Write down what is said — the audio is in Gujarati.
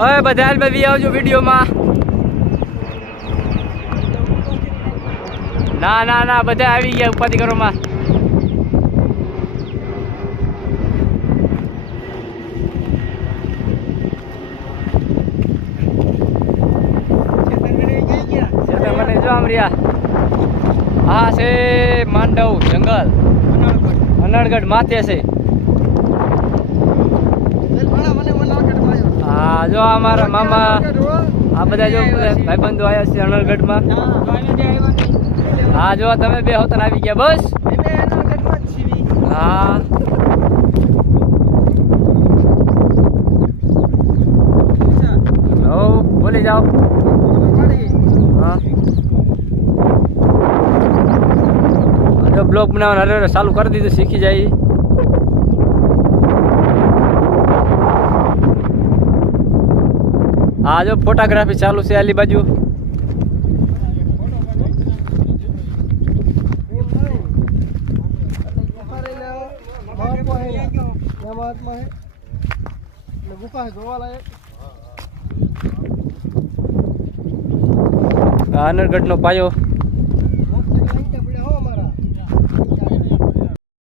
હવે બધા બધી આવજો વિડીયોમાં. ના ના ના બધા આવી ગયા ઉપાધિ કરોમાં. મને જો આમ રહ્યા. હા છે માંડવ જંગલ અનળગઢ માથે છે. હા જો અમારા મામા આ બધા જો ભાઈબંધો આવ્યા છે અનળગઢમાં. હા જો તમે બે હોતન આવી ગયા બસ. હા બોલી જાઓ. હા જો બ્લોગ બનાવવાનું અરે ચાલુ કરી દીધું શીખી જાય. હા જો ફોટોગ્રાફી ચાલુ છે આલી બાજુ. અનળગઢ નો પાયો